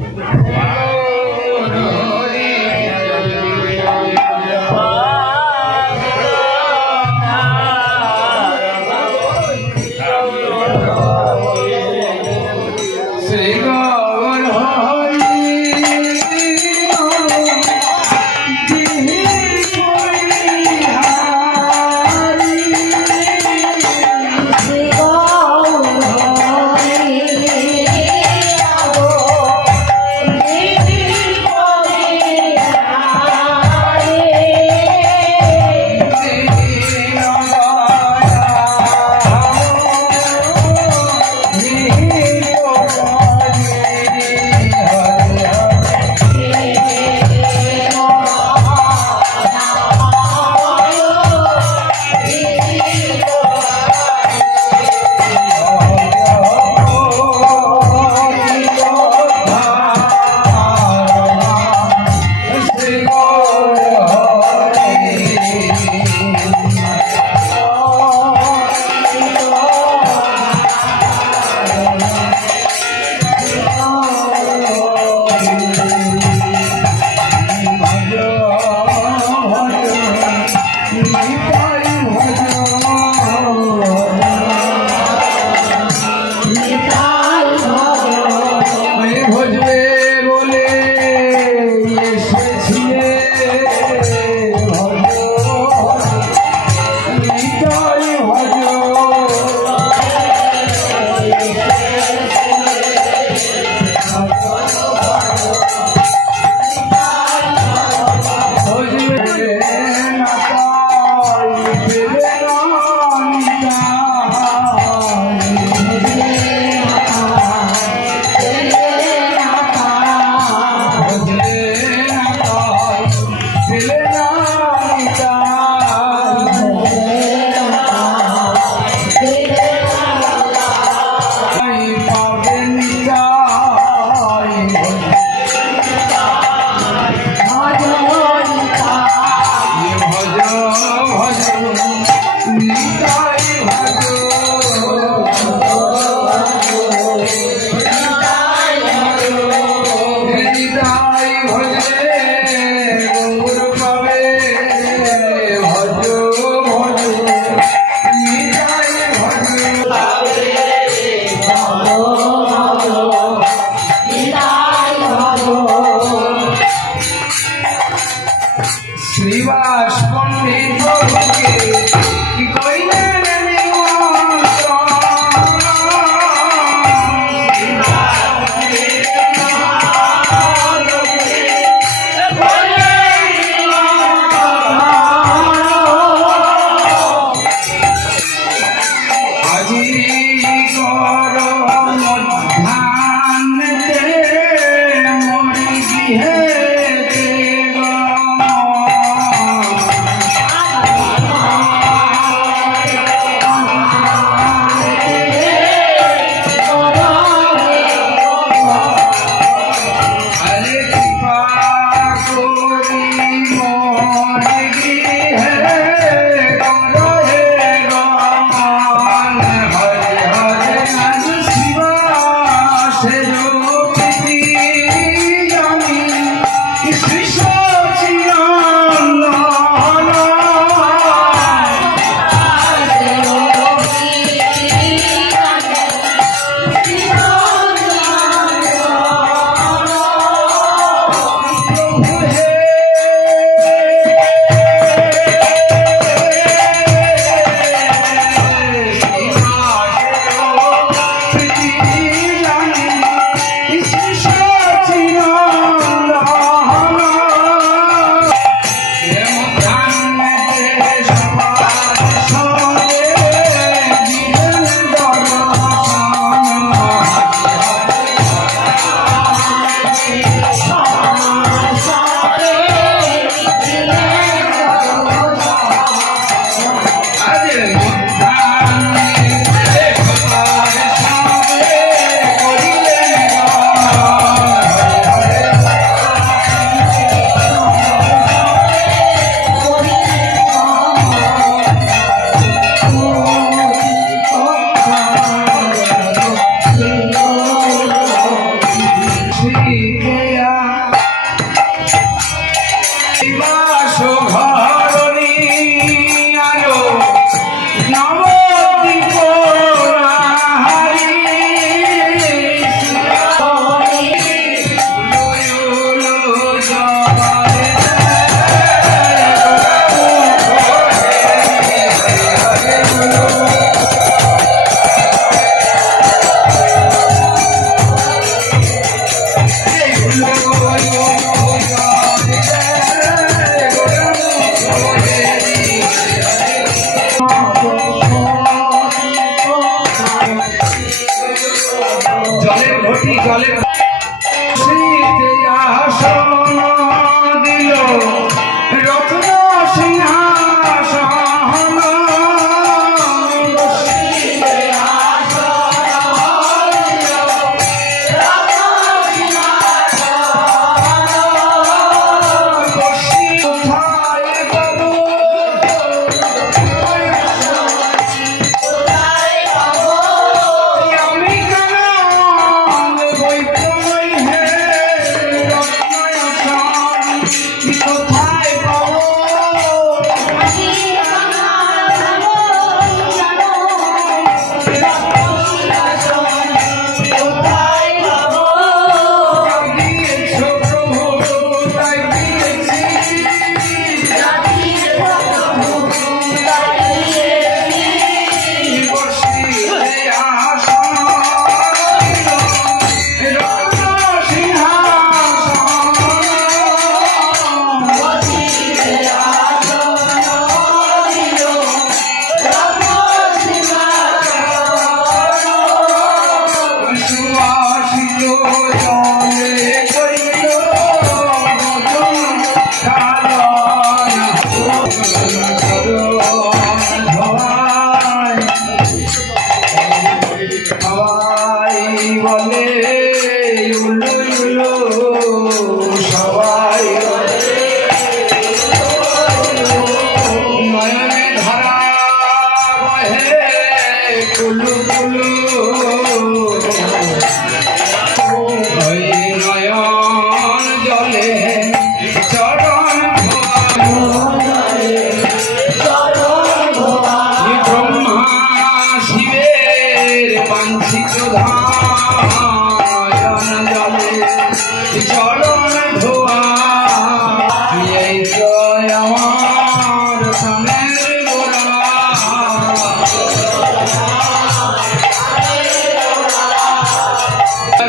Hey! উলু উলু সবাই নয়নে ধারা বহে কুলু কুলু ওই নয়ন জলে চরণ ব্রহ্মা শিবের বাঞ্ছিত ধাম জলে চরণ ধোয়া এই জয় আমার সামের গোড়া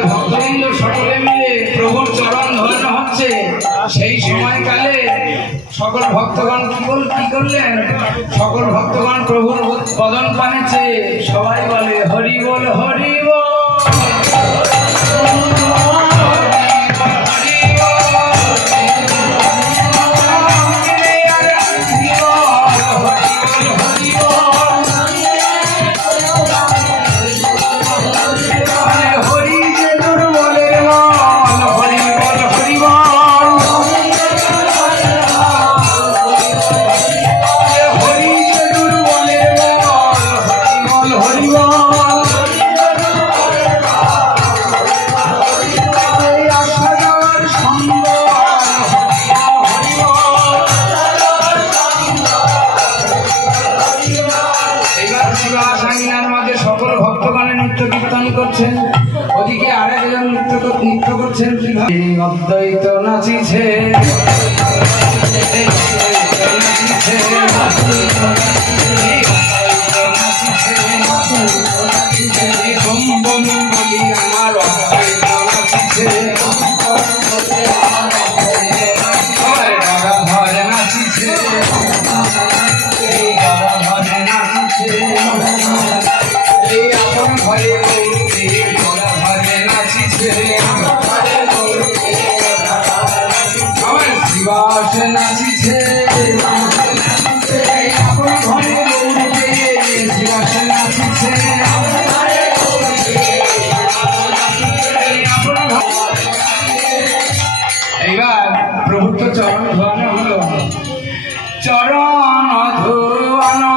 ভক্তবৃন্দ সকলে মিলে প্রভুর চরণ ধরানো হচ্ছে। সেই সময়কালে সকল ভক্তগণ কি করলেন? সকল ভক্তগণ প্রভুর বদন পানেছে। সবাই বলে হরি বল হরি বল। সকল ভক্তগণের নৃত্য কীর্তন করছেন, ওদিকে আরেকজন নৃত্য করছেন। অদ্বৈত নাচিছে আমার অদ্বৈত নাচিছে ঘরে নাচিছে ঘরে ঘরে নাচিছে আমার শিবাস নাচিছে ঘরে শিবাস নাচিছে। এইবার প্রভুর তো চরণ ধোয়ানো হলো। চরণ ধোয়ানো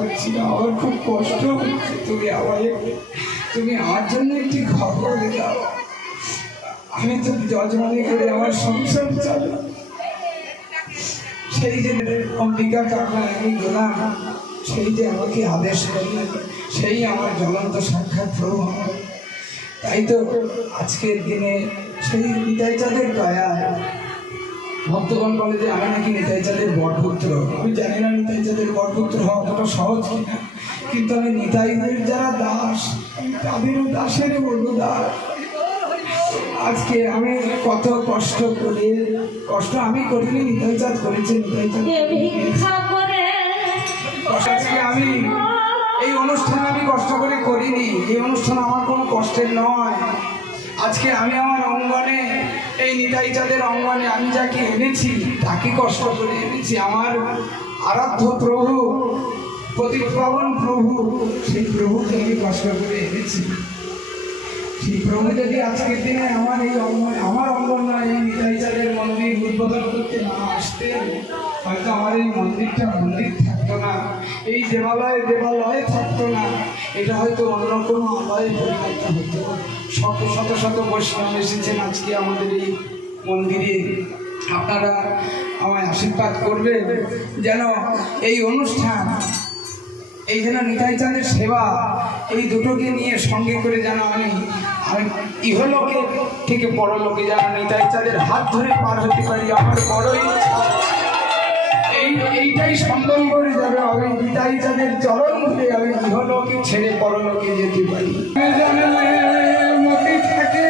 পারছি না, আমার খুব কষ্ট হচ্ছে। তুমি আমার জন্য একটি ঘর করে দাও। আমি তো যজমানি করে আমার সংসার চালাই। সেই যে অম্বিকা কাকা আমি গেলাম, সেই যে আমাকে আদেশ করলেন, সেই আমার জ্বলন্ত সাক্ষাৎ প্রভু। তাই তো আজকের দিনে সেই নিতাই চাঁদের দয়ায় ভক্তগণ বলে যে আমি নাকি নিতাই চাঁদের বরপুত্র। আমি জানি না নিতাই চাঁদের বরপুত্র হওয়া অতটা সহজ কিনা, কিন্তু আমি নিতাইদের যারা দাস, আমি তাদেরও দাসের বলবো দাস। আজকে আমি কত কষ্ট করে, কষ্ট আমি করিনি, নিতাই চাঁদ করেছে। নিতাই চাঁদ আজকে আমি এই অনুষ্ঠান আমি কষ্ট করে করিনি, এই অনুষ্ঠান আমার কোনো কষ্টের নয়। আজকে আমি আমার অঙ্গনে, এই নিতাই চাঁদের অঙ্গনে আমি যাকে এনেছি তাকে কষ্ট করে এনেছি। আমার আরাধ্য প্রভু, প্রতিপাবন প্রভু, সেই প্রভুকে আমি কষ্ট করে এনেছি। সেই প্রভু যদি আজকের দিনে আমার এই অঙ্গনে, আমার অঙ্গন নয়, এই নিতাই চাঁদের মন্দির উদ্বোধন করতে না আসতেন, হয়তো আমার এই মন্দিরটা মন্দির থাকতো না, এই দেবালয়ে থাকতো না, এটা হয়তো অন্য কোনো আলয়ে পরিণত হতো। শত শত বৈষ্ণব এসেছেন আজকে আমাদের এই মন্দিরে। আপনারা আমায় আশীর্বাদ করবেন যেন এই অনুষ্ঠান, এই যেন নিতাই চাঁদের সেবা, এই দুটোকে নিয়ে সঙ্গে করে যেন আমি ইহলোকে থেকে পরলোকে যেন নিতাই চাঁদের হাত ধরে পার হতে পারি। আমার বড়ই এইটাই সম্ভব করে যাবে। আমি নিতাই চাঁদের চরণ ধরে আমি ইহলোকে ছেড়ে পরলোকে যেতে পারি। মতি থাকে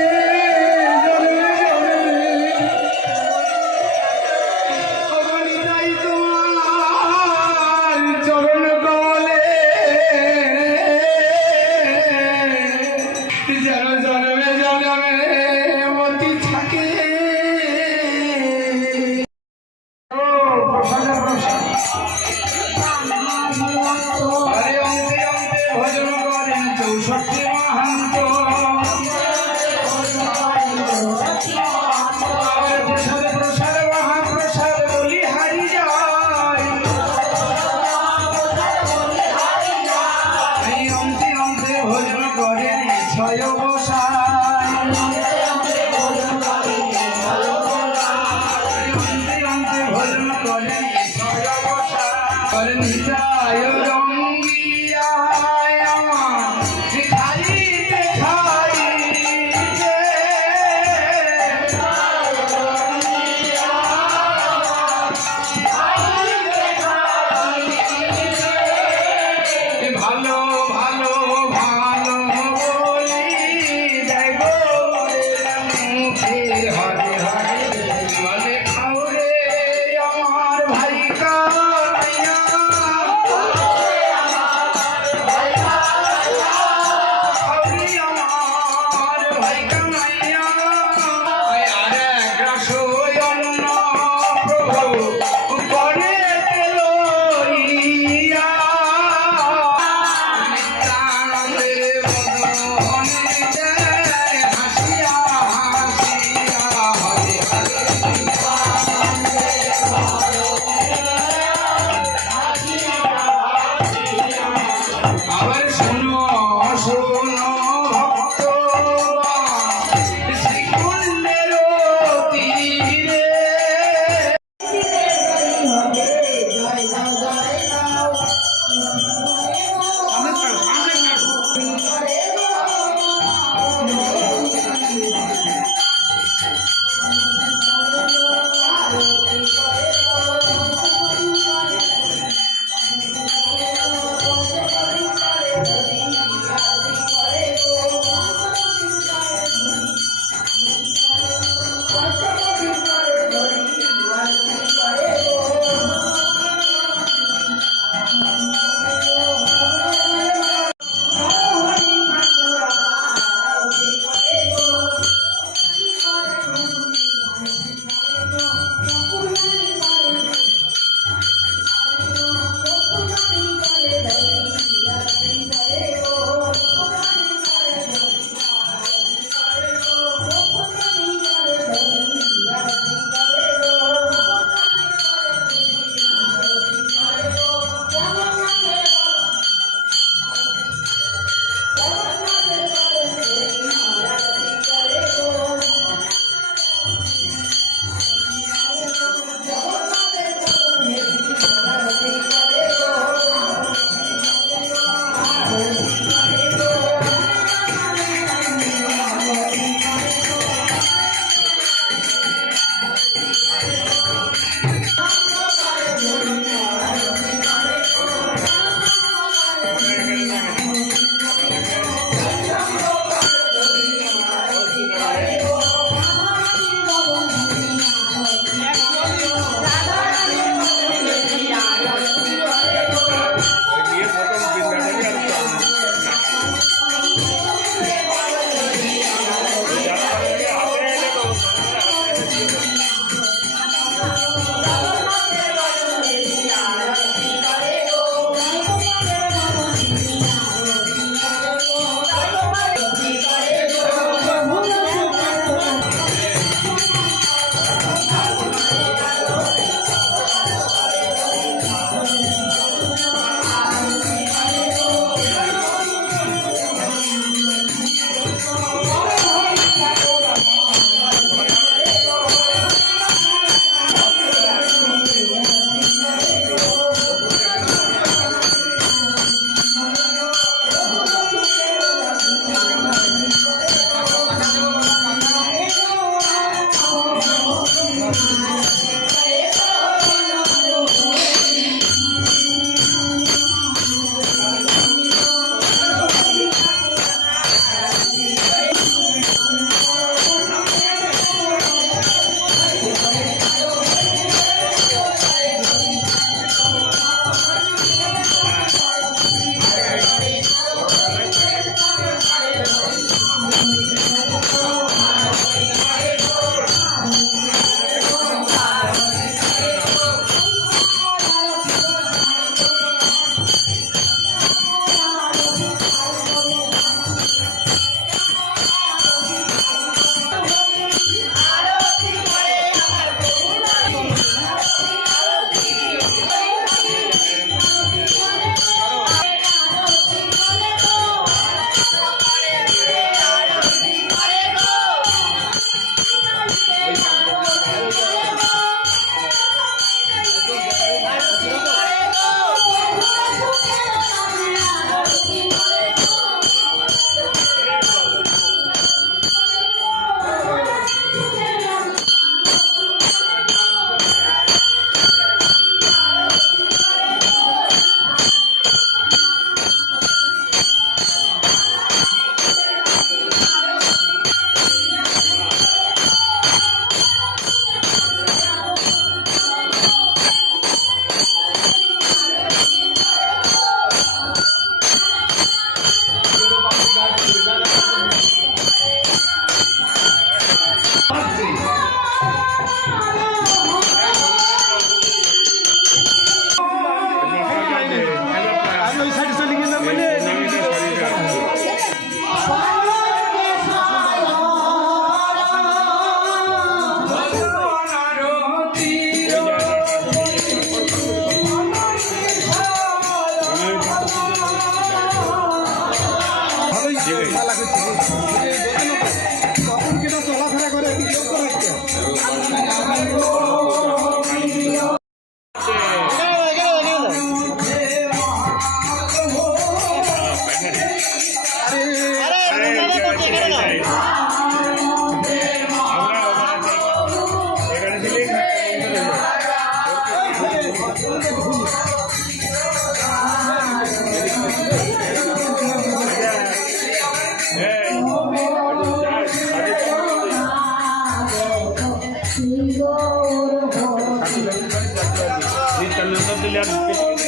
নিত্যানন্দ দিলে আর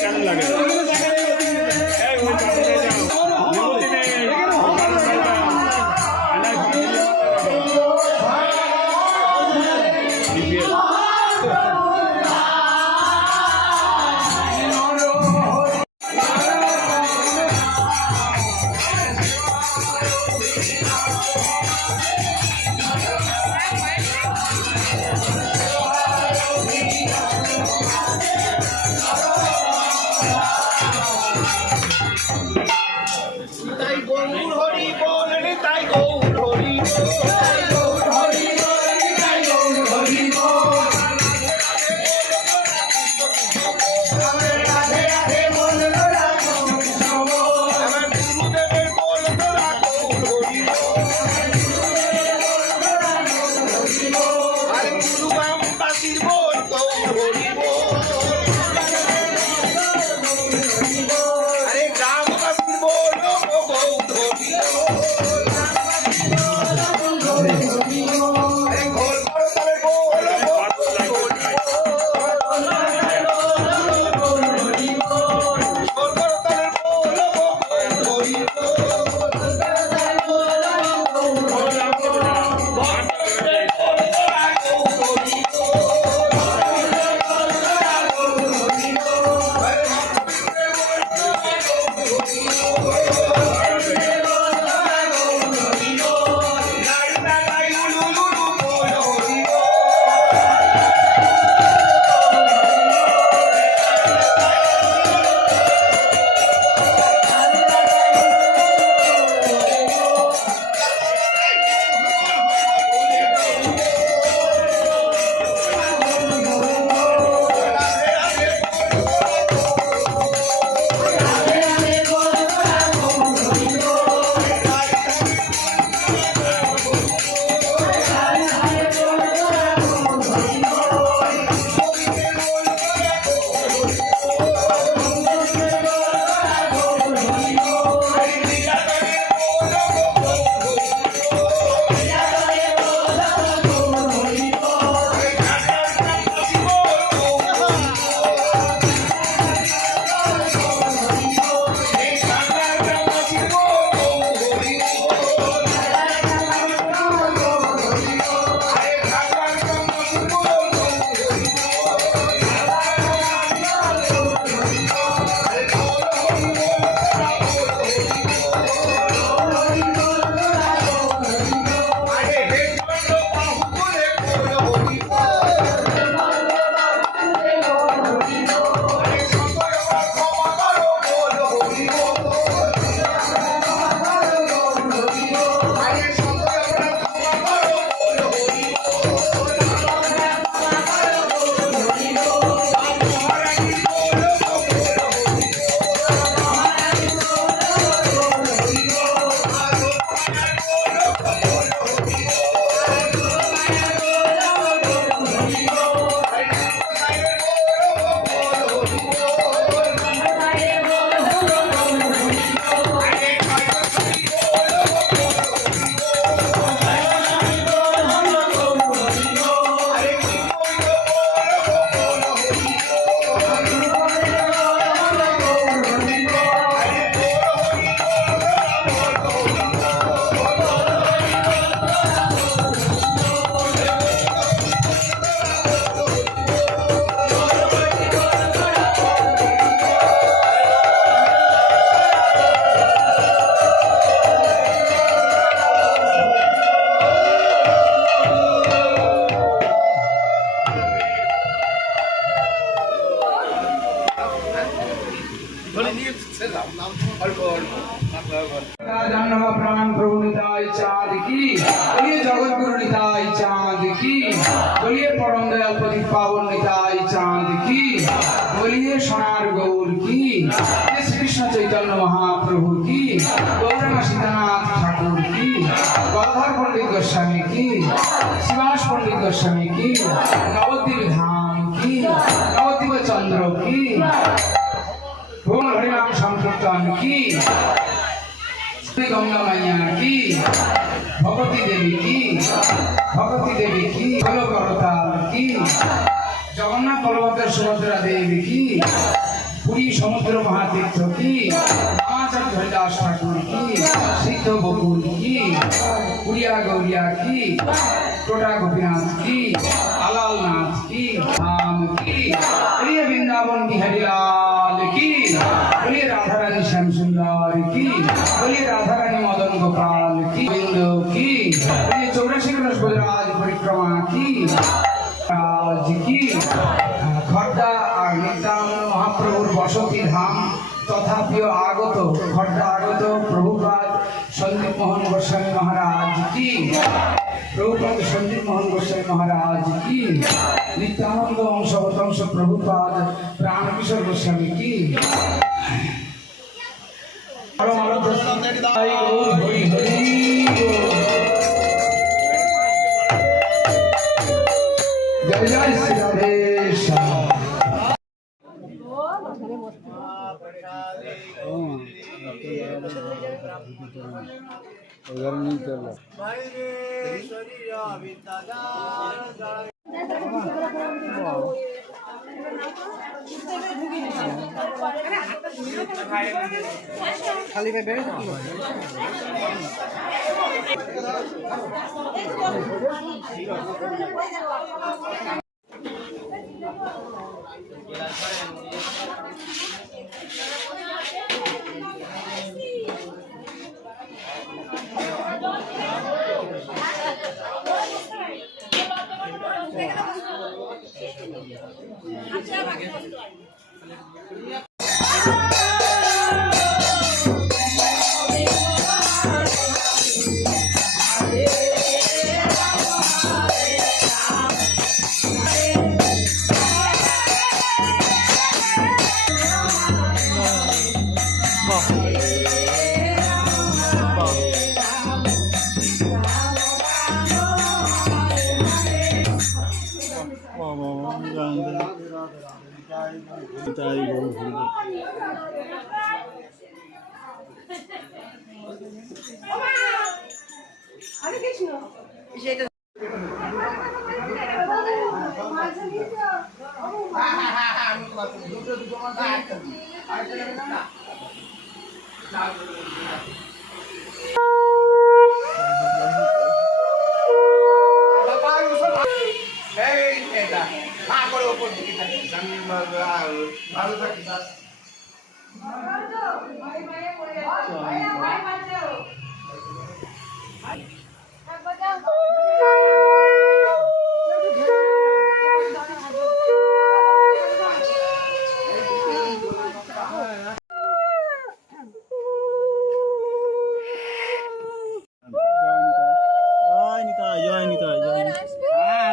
কেন লাগে प्राण प्रभु निताई चाँद की, बोलिए जगत गुरु निताई चाँद की, बोलिए परम दयालपति पावन निताई चाँद की, बोलिए सोनार गौर की, श्री कृष्ण चैतन्य महाप्रभु की, गौरांग सीतानाथ ठाकुर की, गदाधर पंडित गोस्वामी की, शिवास पंडित गोस्वामी की, नवद्वीप धाम की, नवद्वीप चंद्र की, भूल हरिनाम संकीर्तन की, गंगा मैया की, भगवती देवी की, बोलो करता সুভদ্রা দেবী কি, পুরী সমুদ্র মহাতীর্থ কি, রামাচার্য হরিদাস ঠাকুর কি, সিদ্ধ বকুল কি, পুরিয়া গৌরিয়া কি, টোটা গোপীনাথ কি, আলাল নাথ কি, রাম কি, প্রিয় বৃন্দাবন বিহারীলাল কি, বলিয়ে রাধারানী শ্যাম সুন্দর কি, বলিয়ে রাধারানী মদন গোপাল কি, গোবিন্দ কি, বলিয়ে 84 রস গুজরাজ পরিক্রমা কি, রাজ কি, খর্দা আর নিত্যানন্দ মহাপ্রভুর বসতি ধাম তথাপিও আগত খর্দা আগত প্রভুপাদ সন্দীপ মোহন গোস্বামী মহারাজ কি, প্রভুপাদ সন্দীপ মোহন গোস্বামী মহারাজ কি, নিত্যানন্দ অংশ প্রভুপাদ প্রাণ কিশোর গোস্বামী কি, হরি হরি জয় জয় শ্রী রাধে শ্যাম।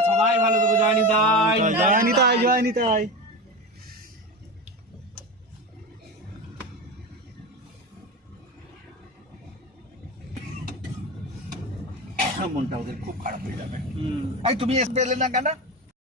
সবাই ভালো থেকো, জয় নিতাই, জয় নিতাই, জয় নিতাই। মনটা ওদের খুব খারাপ হয়ে যাবে। তুমি এসে পেলে না কেন?